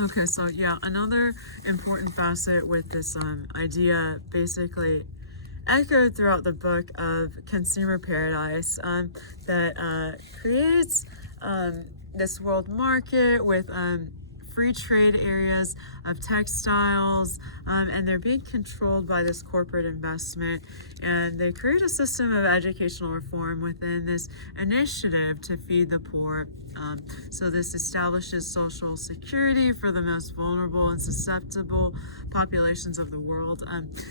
Okay, so yeah, another important facet with this idea, basically echoed throughout the book, of consumer paradise, that creates this world market with free trade areas of textiles, and they're being controlled by this corporate investment, and they create a system of educational reform within this initiative to feed the poor. So this establishes social security for the most vulnerable and susceptible populations of the world.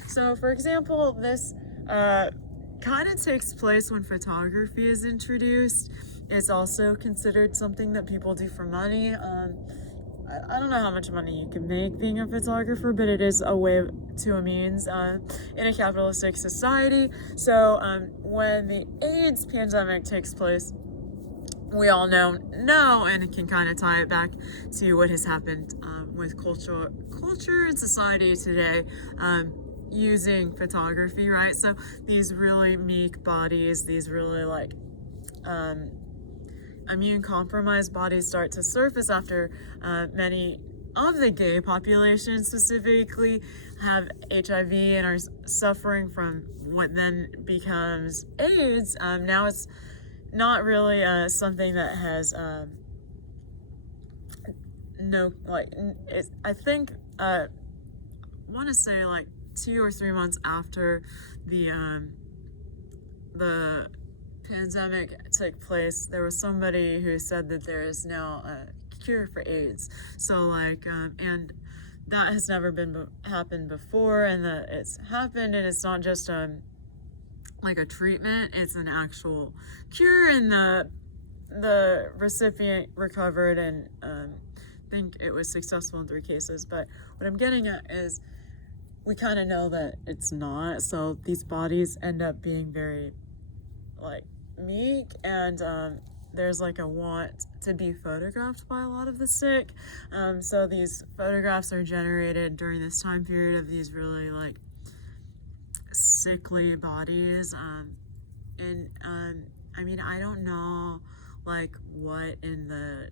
So for example, this kind of takes place when photography is introduced. It's also considered something that people do for money. I don't know how much money you can make being a photographer, but it is a way to a means in a capitalistic society. So when the AIDS pandemic takes place, we all know, and it can kind of tie it back to what has happened with culture and society today, using photography, right? So these really meek bodies, these really like immune compromised bodies start to surface after many of the gay population specifically have HIV and are suffering from what then becomes AIDS. Now it's not really something that has no, like, I think want to say like 2 or 3 months after the pandemic took place, there was somebody who said that there is now a cure for AIDS. So like, and that has never been happened before, and that it's happened, and it's not just like a treatment, it's an actual cure, and the recipient recovered, and I think it was successful in 3 cases. But what I'm getting at is we kind of know that it's not, so these bodies end up being very like meek, and there's like a want to be photographed by a lot of the sick. So these photographs are generated during this time period of these really like sickly bodies, and I mean, I don't know like what in the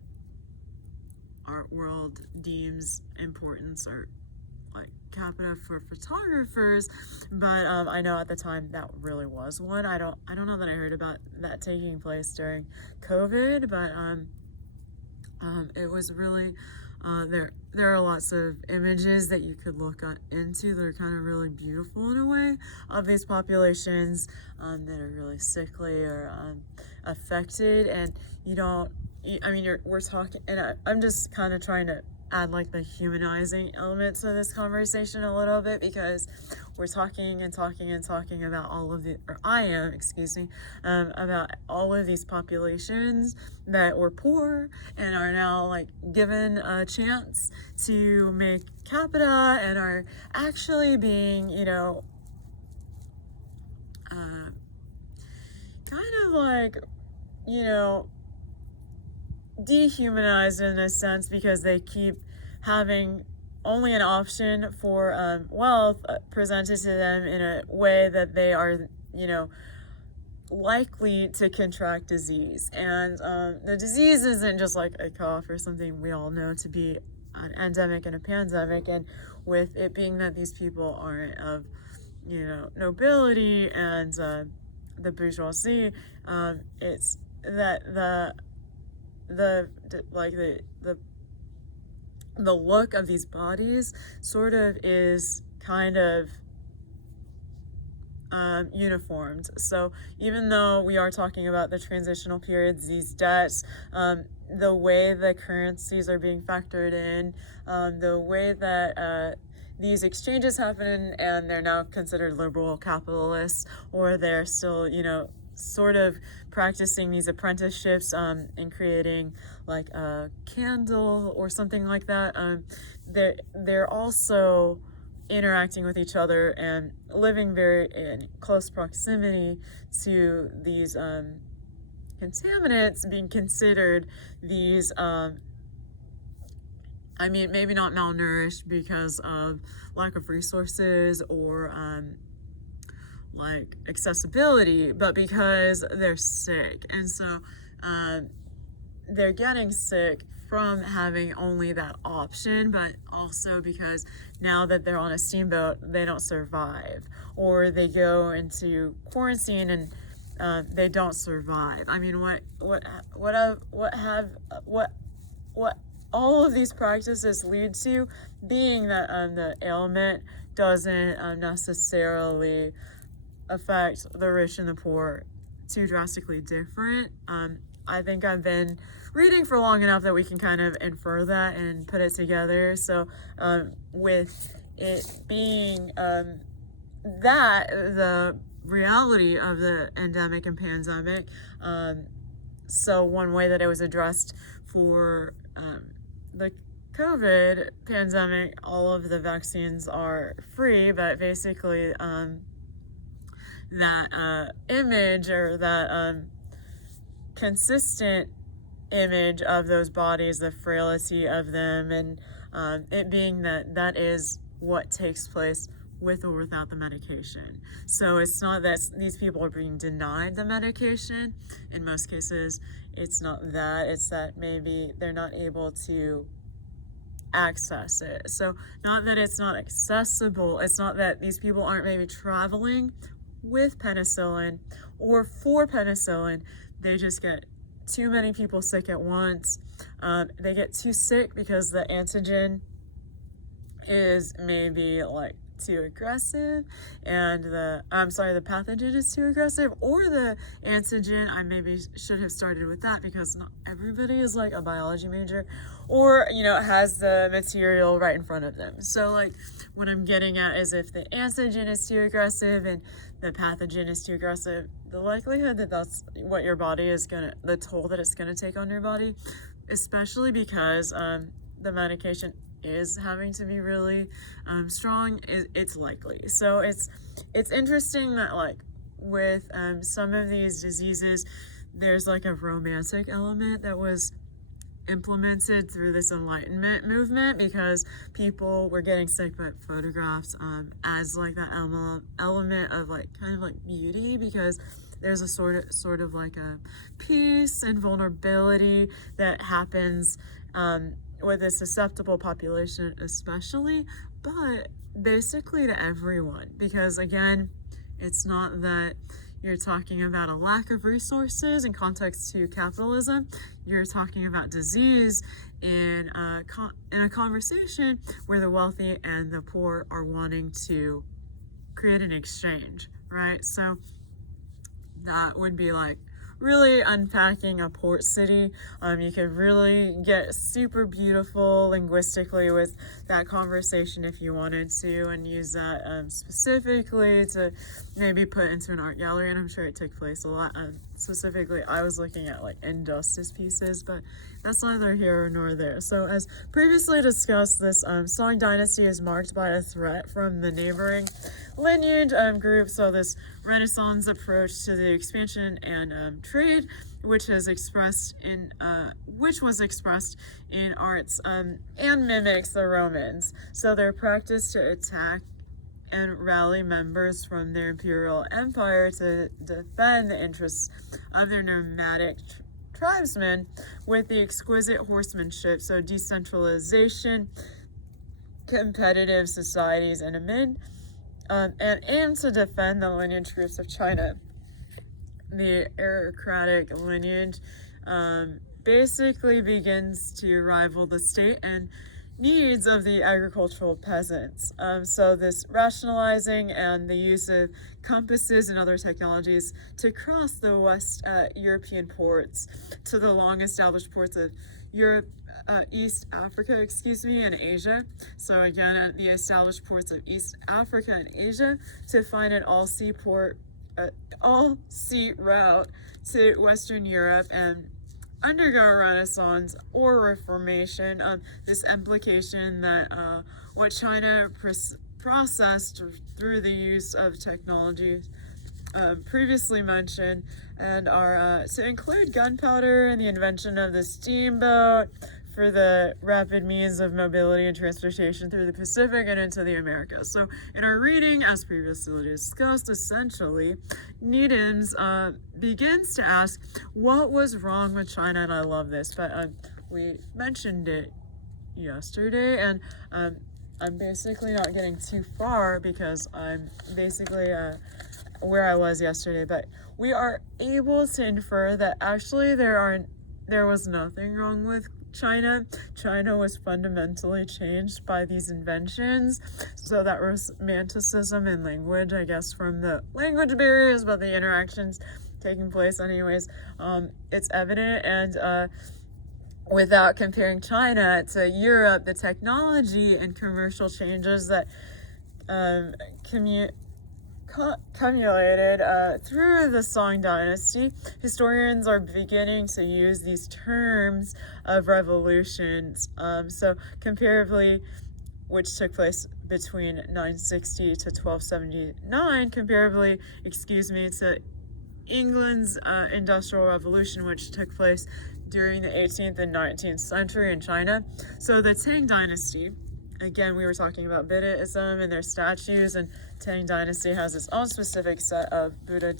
art world deems importance or like capita for photographers, but I know at the time that really was one. I don't know that I heard about that taking place during COVID, but it was really there are lots of images that you could look into that are kind of really beautiful in a way, of these populations that are really sickly or affected, and we're talking, and I'm just kind of trying to add like the humanizing element to this conversation a little bit, because we're talking about all of the, or I am, excuse me, about all of these populations that were poor and are now like given a chance to make capita and are actually being, kind of like, dehumanized in a sense, because they keep having only an option for wealth presented to them in a way that they are, likely to contract disease. And the disease isn't just like a cough or something we all know to be an endemic and a pandemic. And with it being that these people aren't of, nobility and the bourgeoisie, it's that the look of these bodies sort of is kind of uniformed. So even though we are talking about the transitional periods, these debts, the way the currencies are being factored in, the way that these exchanges happen, and they're now considered liberal capitalists, or they're still, sort of practicing these apprenticeships and creating like a candle or something like that. They're also interacting with each other and living very in close proximity to these contaminants, being considered these maybe not malnourished because of lack of resources or like accessibility, but because they're sick. And so they're getting sick from having only that option, but also because now that they're on a steamboat, they don't survive, or they go into quarantine and they don't survive. I mean, what all of these practices lead to being that the ailment doesn't necessarily affect the rich and the poor too drastically different. I think I've been reading for long enough that we can kind of infer that and put it together. So with it being that the reality of the endemic and pandemic, so one way that it was addressed for the COVID pandemic, all of the vaccines are free, but basically that image, or that consistent image of those bodies, the frailty of them, and it being that is what takes place with or without the medication. So it's not that these people are being denied the medication. In most cases, it's not that. It's that maybe they're not able to access it. So not that it's not accessible. It's not that these people aren't maybe traveling with penicillin or for penicillin. They just get too many people sick at once. They get too sick because the antigen is maybe like too aggressive, and the pathogen is too aggressive, or the antigen, I maybe should have started with that because not everybody is like a biology major, or has the material right in front of them. So like what I'm getting at is, if the antigen is too aggressive and the pathogen is too aggressive, the likelihood that that's what your body is the toll that it's gonna take on your body, especially because the medication is having to be really strong, it's likely. So it's interesting that like with some of these diseases, there's like a romantic element that was implemented through this Enlightenment movement, because people were getting sick but photographed as like that element of like kind of like beauty, because there's a sort of like a peace and vulnerability that happens with a susceptible population especially, but basically to everyone, because again, it's not that you're talking about a lack of resources in context to capitalism. You're talking about disease in a conversation where the wealthy and the poor are wanting to create an exchange, right? So that would be like really unpacking a port city. You could really get super beautiful linguistically with that conversation if you wanted to, and use that specifically to maybe put into an art gallery. And I'm sure it took place a lot. Specifically, I was looking at like injustice pieces, but that's neither here nor there. So as previously discussed, this Song dynasty is marked by a threat from the neighboring lineage group. So this Renaissance approach to the expansion and trade, which was expressed in arts and mimics the Romans. So their practice to attack and rally members from their imperial empire to defend the interests of their nomadic tribesmen with the exquisite horsemanship. So decentralization, competitive societies, and aim to defend the lineage groups of China. The aristocratic lineage basically begins to rival the state and needs of the agricultural peasants. So this rationalizing and the use of compasses and other technologies to cross the West European ports to the long-established ports of Europe, East Africa, and Asia. So again, at the established ports of East Africa and Asia, to find an all-sea route to Western Europe and undergo a Renaissance or Reformation. This implication that what China processed through the use of technology previously mentioned, and are to include gunpowder and the invention of the steamboat for the rapid means of mobility and transportation through the Pacific and into the Americas. So in our reading, as previously discussed, essentially, Needhams begins to ask what was wrong with China, and I love this, but we mentioned it yesterday, and I'm basically not getting too far because I'm basically where I was yesterday, but we are able to infer that actually there was nothing wrong with China. China was fundamentally changed by these inventions. So that romanticism in language, I guess from the language barriers, but the interactions taking place anyways, it's evident. And without comparing China to Europe, the technology and commercial changes that accumulated through the Song dynasty, historians are beginning to use these terms of revolutions. So comparatively, which took place between 960 to 1279, comparably, to England's Industrial Revolution, which took place during the 18th and 19th century in China. So the Tang dynasty, again, we were talking about Buddhism and their statues, and Tang dynasty has its own specific set of Buddha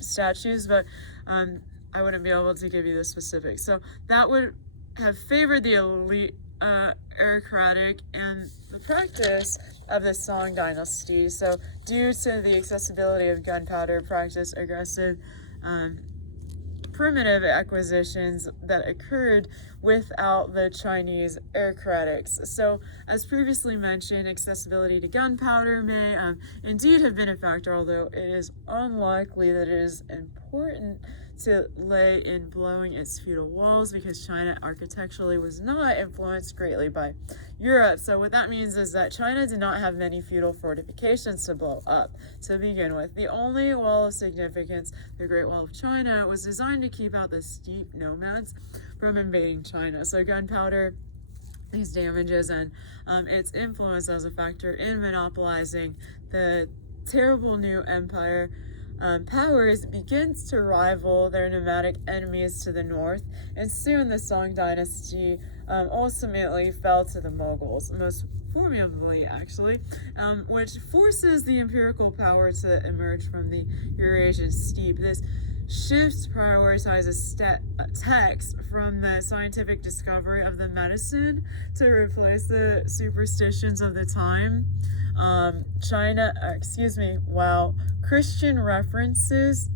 statues, but I wouldn't be able to give you the specifics. So that would have favored the elite aristocratic and the practice of the Song dynasty. So due to the accessibility of gunpowder, practice aggressive primitive acquisitions that occurred without the Chinese aristocrats. So, as previously mentioned, accessibility to gunpowder may indeed have been a factor, although it is unlikely that it is important to lay in blowing its feudal walls, because China architecturally was not influenced greatly by Europe. So what that means is that China did not have many feudal fortifications to blow up to begin with. The only wall of significance, the Great Wall of China, was designed to keep out the steppe nomads from invading China. So gunpowder, these damages, and its influence as a factor in monopolizing the terrible new empire powers begins to rival their nomadic enemies to the north, and soon the Song dynasty ultimately fell to the Mughals, most formidably actually, which forces the imperial power to emerge from the Eurasian steppe. This shift prioritizes text from the scientific discovery of the medicine to replace the superstitions of the time. While Christian references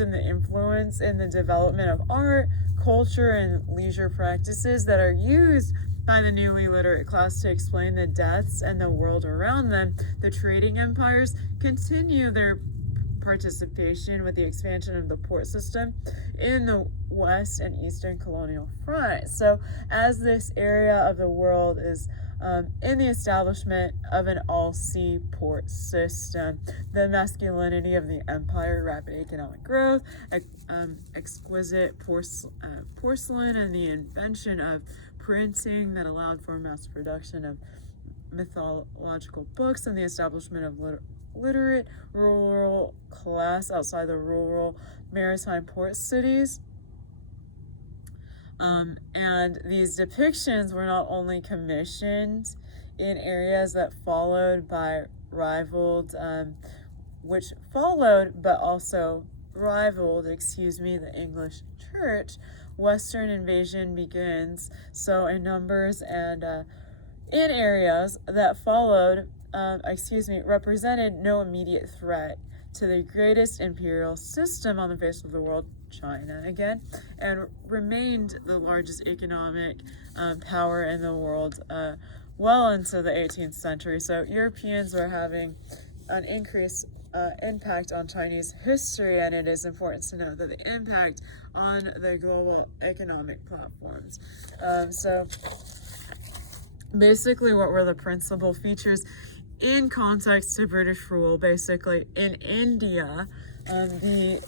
and the influence in the development of art, culture, and leisure practices that are used by the newly literate class to explain the deaths and the world around them, the trading empires continue their participation with the expansion of the port system in the west and eastern colonial front. So as this area of the world is in the establishment of an all-sea port system, the masculinity of the empire, rapid economic growth, exquisite porcelain, and the invention of printing that allowed for mass production of mythological books, and the establishment of literate rural class outside the rural maritime port cities. And these depictions were not only commissioned in areas that but also rivaled, the English church. Western invasion begins, so in numbers and in areas that followed, represented no immediate threat to the greatest imperial system on the face of the world, China again, and remained the largest economic power in the world well into the 18th century. So Europeans were having an increased impact on Chinese history, and it is important to note that the impact on the global economic platforms. So basically, what were the principal features in context to British rule? Basically, in India, the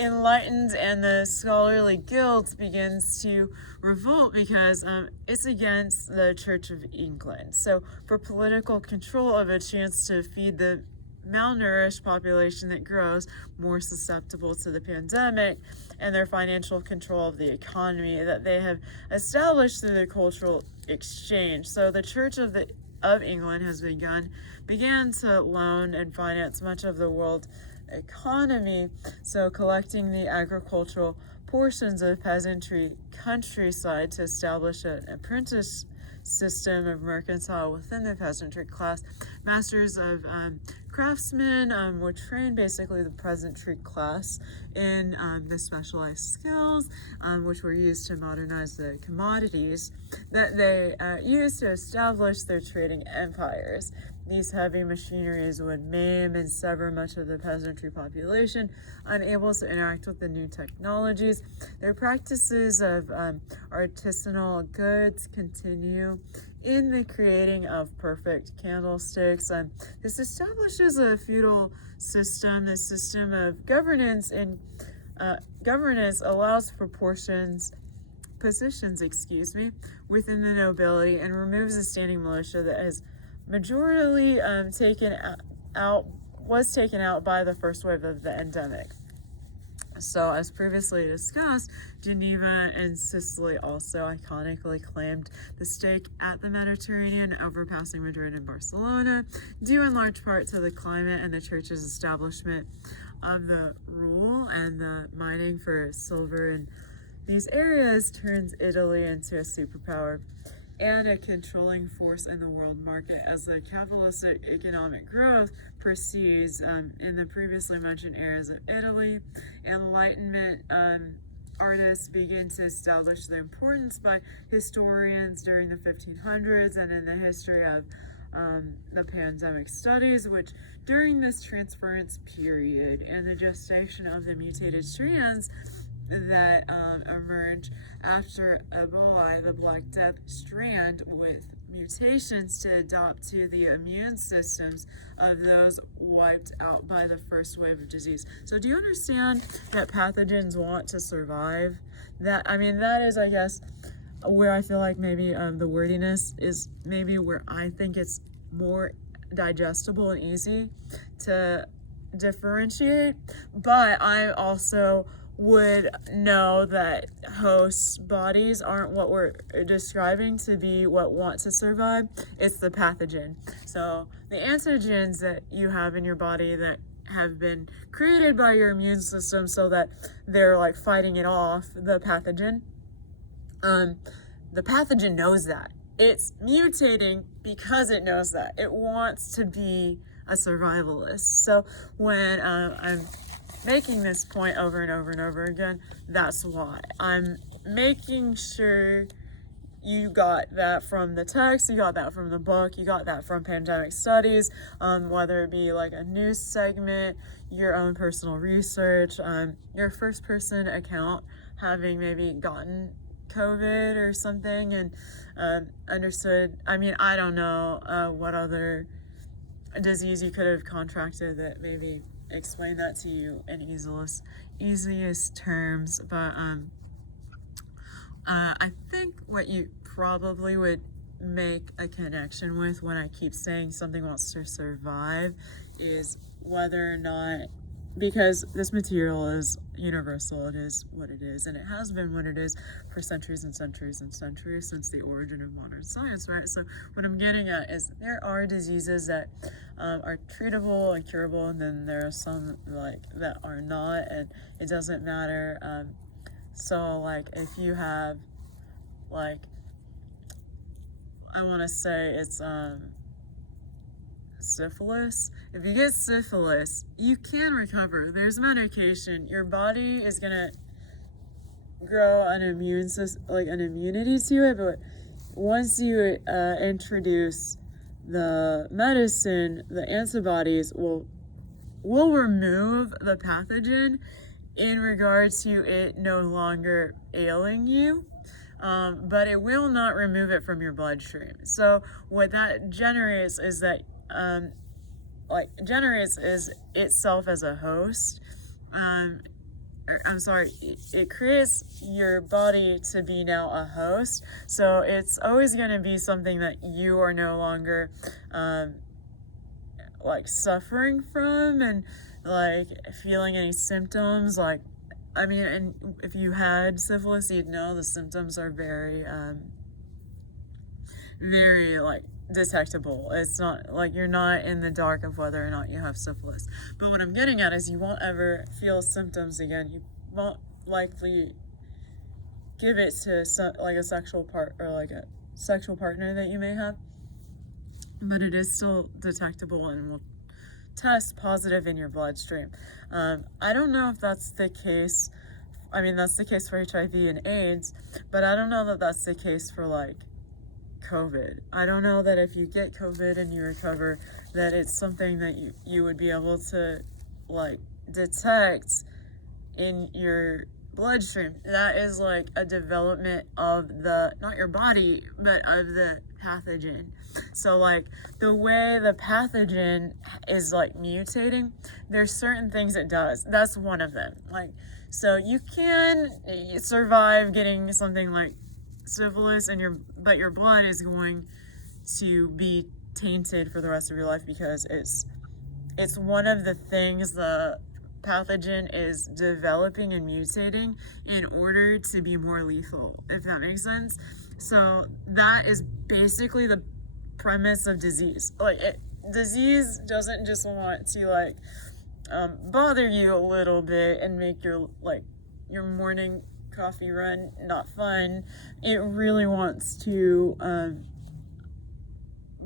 enlightened and the scholarly guilds begins to revolt because it's against the Church of England. So for political control of a chance to feed the malnourished population that grows, more susceptible to the pandemic, and their financial control of the economy that they have established through the cultural exchange. So the Church of England has began to loan and finance much of the world economy, so collecting the agricultural portions of peasantry countryside to establish an apprentice system of mercantile within the peasantry class. Masters of craftsmen were trained basically the peasantry class in the specialized skills which were used to modernize the commodities that they used to establish their trading empires. These heavy machineries would maim and sever much of the peasantry population, unable to interact with the new technologies. Their practices of artisanal goods continue in the creating of perfect candlesticks. This establishes a feudal system. The system of governance allows positions, within the nobility and removes the standing militia that has majorly was taken out by the first wave of the endemic. So, as previously discussed, Geneva and Sicily also iconically claimed the stake at the Mediterranean, overpassing Madrid and Barcelona, due in large part to the climate and the church's establishment of the rule and the mining for silver in these areas turns Italy into a superpower and a controlling force in the world market as the capitalistic economic growth proceeds in the previously mentioned areas of Italy. Enlightenment artists begin to establish the importance by historians during the 1500s and in the history of the pandemic studies, which during this transference period and the gestation of the mutated strands that emerge after Ebola, the Black Death strand, with mutations to adapt to the immune systems of those wiped out by the first wave of disease. So do you understand that pathogens want to survive? That is, I guess, where I feel like maybe the wordiness is maybe where I think it's more digestible and easy to differentiate, but I also would know that host bodies aren't what we're describing to be what want to survive. It's the pathogen. So the antigens that you have in your body that have been created by your immune system so that they're like fighting it off, the pathogen knows that. It's mutating because it knows that. It wants to be a survivalist. So when I'm making this point over and over and over again, that's why. I'm making sure you got that from the text, you got that from the book, you got that from pandemic studies, whether it be like a news segment, your own personal research, your first person account having maybe gotten COVID or something and understood, I don't know what other disease you could have contracted that maybe explain that to you in easiest terms, but I think what you probably would make a connection with when I keep saying something wants to survive is whether or not, because this material is universal, it is what it is, and it has been what it is for centuries and centuries and centuries since the origin of modern science, right? So what I'm getting at is there are diseases that are treatable and curable, and then there are some like that are not, and it doesn't matter. So like if you have like, I want to say it's syphilis. If you get syphilis, you can recover. There's medication. Your body is gonna grow an immune system, like an immunity to it. But once you introduce the medicine, the antibodies will remove the pathogen in regards to it no longer ailing you. But it will not remove it from your bloodstream. So what that generates is that is itself as a host. It creates your body to be now a host. So it's always going to be something that you are no longer suffering from and like feeling any symptoms. And if you had syphilis, you'd know the symptoms are very, very detectable. It's not like you're not in the dark of whether or not you have syphilis. But what I'm getting at is you won't ever feel symptoms again. likely give it to like a sexual partner that you may have, but it is still detectable and will test positive in your bloodstream. I don't know if that's the case. I mean, that's the case for HIV and AIDS, but I don't know that that's the case for like COVID. I don't know that if you get COVID and you recover, that it's something that you would be able to like detect in your bloodstream. That is like a development of the, not your body, but of the pathogen. So like the way the pathogen is like mutating, there's certain things it does. That's one of them. Like, so you can survive getting something like syphilis but your blood is going to be tainted for the rest of your life, because it's one of the things the pathogen is developing and mutating in order to be more lethal, if that makes sense. So that is basically the premise of disease. Like, disease doesn't just want to like bother you a little bit and make your morning coffee run not fun. It really wants to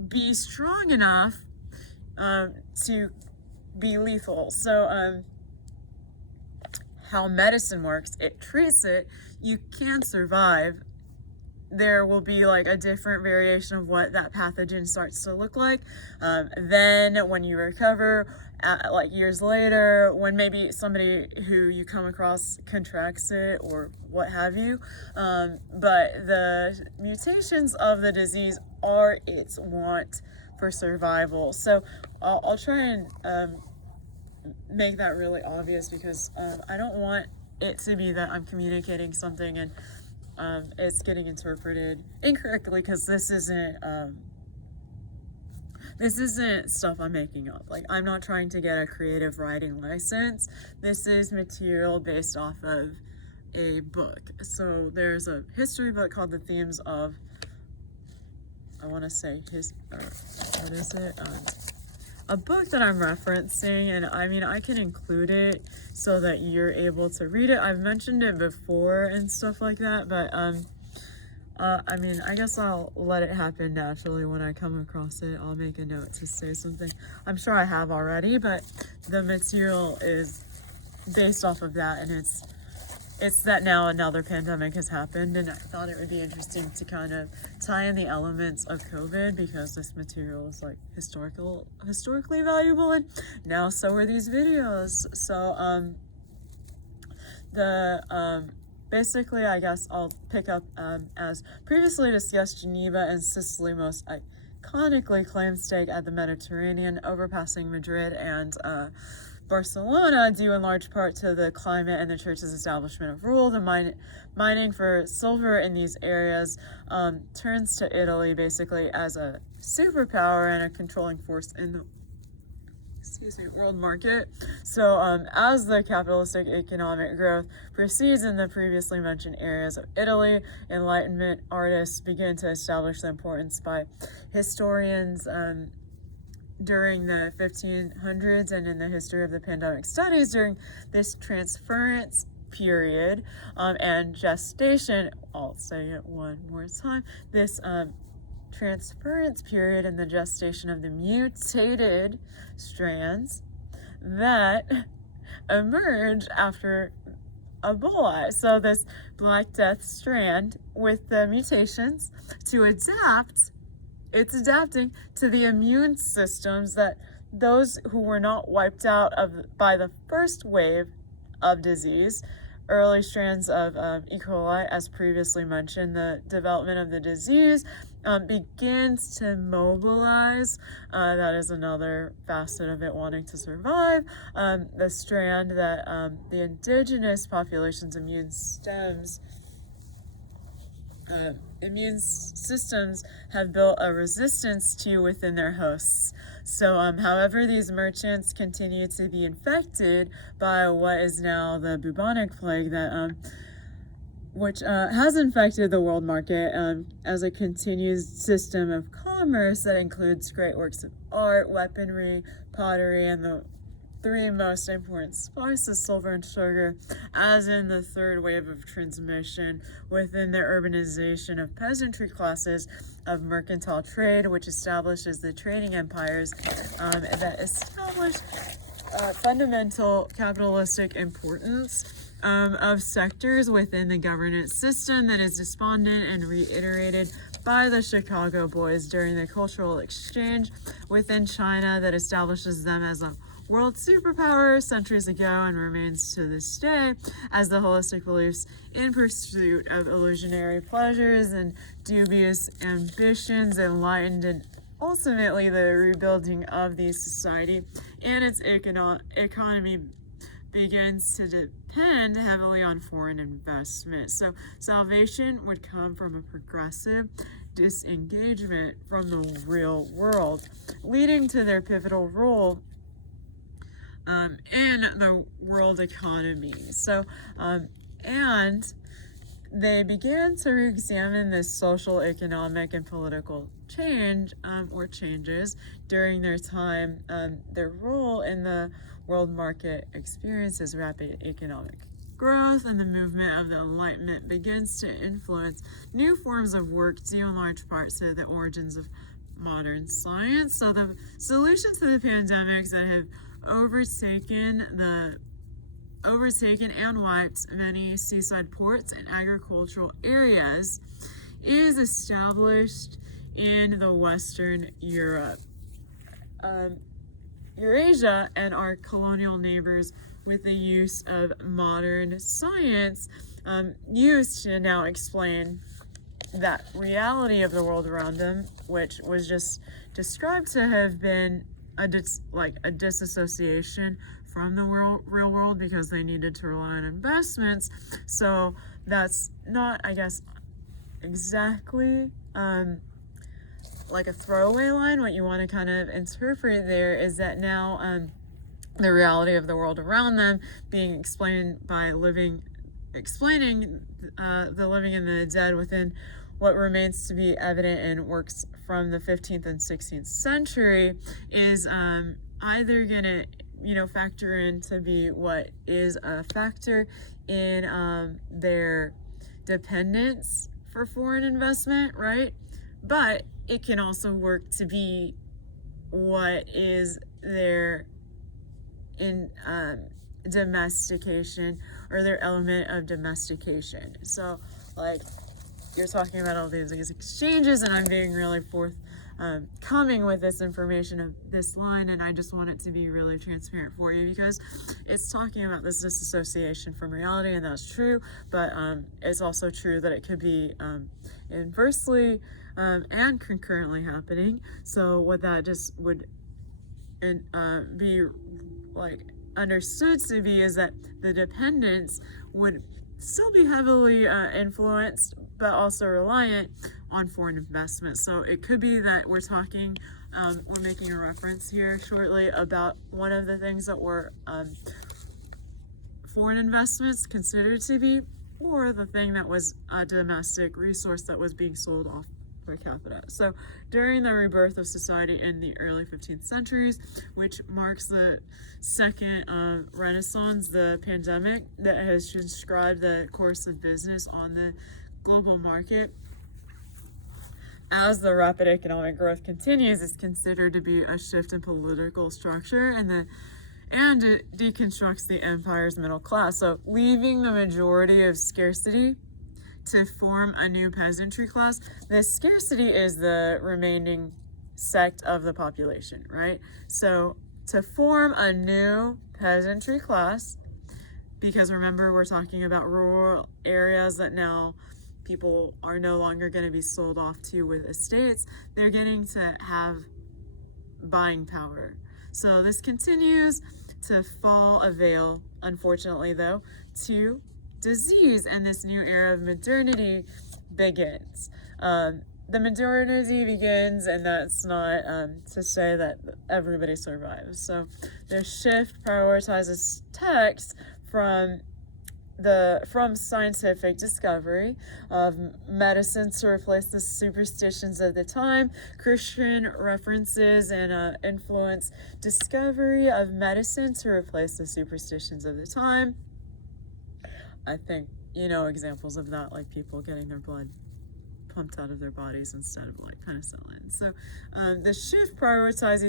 be strong enough to be lethal. So how medicine works, it treats it, you can survive. There will be like a different variation of what that pathogen starts to look like. Then when you recover, like years later, when maybe somebody who you come across contracts it or what have you, but the mutations of the disease are its want for survival. So I'll try and make that really obvious, because I don't want it to be that I'm communicating something and it's getting interpreted incorrectly, because this isn't stuff I'm making up. Like, I'm not trying to get a creative writing license. This is material based off of a book. So there's a history book called The Themes of, I want to say what is it? A book that I'm referencing, and I mean, I can include it so that you're able to read it. I've mentioned it before and stuff like that, but I mean, I guess I'll let it happen naturally. When I come across it, I'll make a note to say something. I'm sure I have already, but the material is based off of that, and it's that now another pandemic has happened, and I thought it would be interesting to kind of tie in the elements of COVID, because this material is like historically valuable, and now so are these videos. So basically, I guess I'll pick up as previously discussed, Geneva and Sicily most iconically claimed stake at the Mediterranean, overpassing Madrid and Barcelona, due in large part to the climate and the church's establishment of rule. The mining for silver in these areas turns to Italy basically as a superpower and a controlling force in the world market. So as the capitalistic economic growth proceeds in the previously mentioned areas of Italy, Enlightenment artists begin to establish the importance by historians during the 1500s, and in the history of the pandemic studies during this transference period and gestation. I'll say it one more time. This transference period and the gestation of the mutated strands that emerge after Ebola. So this Black Death strand with the mutations to adapt, it's adapting to the immune systems that those who were not wiped out by the first wave of disease, early strands of E. coli, as previously mentioned. The development of the disease begins to mobilize. That is another facet of it wanting to survive. The strand that the indigenous population's immune systems have built a resistance to within their hosts. So, however, these merchants continue to be infected by what is now the bubonic plague, that which has infected the world market as a continued system of commerce that includes great works of art, weaponry, pottery, and the three most important spices, silver and sugar, as in the third wave of transmission within the urbanization of peasantry classes of mercantile trade, which establishes the trading empires that establish fundamental capitalistic importance of sectors within the governance system that is despondent and reiterated by the Chicago Boys during the cultural exchange within China that establishes them as a world superpower centuries ago and remains to this day as the holistic beliefs in pursuit of illusionary pleasures and dubious ambitions enlightened and ultimately the rebuilding of the society and its economy begins to depend heavily on foreign investment. So salvation would come from a progressive disengagement from the real world, leading to their pivotal role in the world economy. So, and they began to re-examine this social, economic, and political change or changes during their time. Their role in the world market experiences rapid economic growth, and the movement of the Enlightenment begins to influence new forms of work due in large part to the origins of modern science. So the solutions to the pandemics that have overtaken and wiped many seaside ports and agricultural areas is established in the Western Europe, Eurasia, and our colonial neighbors with the use of modern science used to now explain that reality of the world around them, which was just described to have been a disassociation from the real world because they needed to rely on investments. So that's not, I guess, exactly like a throwaway line. What you want to kind of interpret there is that now the reality of the world around them being explained by explaining the living and the dead within what remains to be evident in works from the 15th and 16th century is either going to factor in to be what is a factor in their dependence for foreign investment, right? But it can also work to be what is their domestication or their element of domestication. So like you're talking about all these exchanges, and I'm being really coming with this information of this line, and I just want it to be really transparent for you because it's talking about this disassociation from reality, and that's true, but it's also true that it could be inversely and concurrently happening. So what that just would be like understood to be is that the dependence would still be heavily influenced but also reliant on foreign investment. So it could be that we're talking, we're making a reference here shortly about one of the things that were foreign investments considered to be, or the thing that was a domestic resource that was being sold off per capita. So during the rebirth of society in the early 15th centuries, which marks the second Renaissance, the pandemic that has described the course of business on the global market, as the rapid economic growth continues, is considered to be a shift in political structure and it deconstructs the empire's middle class. So leaving the majority of scarcity to form a new peasantry class. This scarcity is the remaining sect of the population, right? So to form a new peasantry class, because remember we're talking about rural areas that now people are no longer going to be sold off to with estates, they're getting to have buying power. So this continues to fall a veil, unfortunately though, to disease, and this new era of modernity begins. The modernity begins, and that's not to say that everybody survives. So the shift prioritizes text from from scientific discovery of medicine to replace the superstitions of the time. Christian references and influence discovery of medicine to replace the superstitions of the time. I think, examples of that, like people getting their blood pumped out of their bodies instead of like penicillin. So the shift prioritizes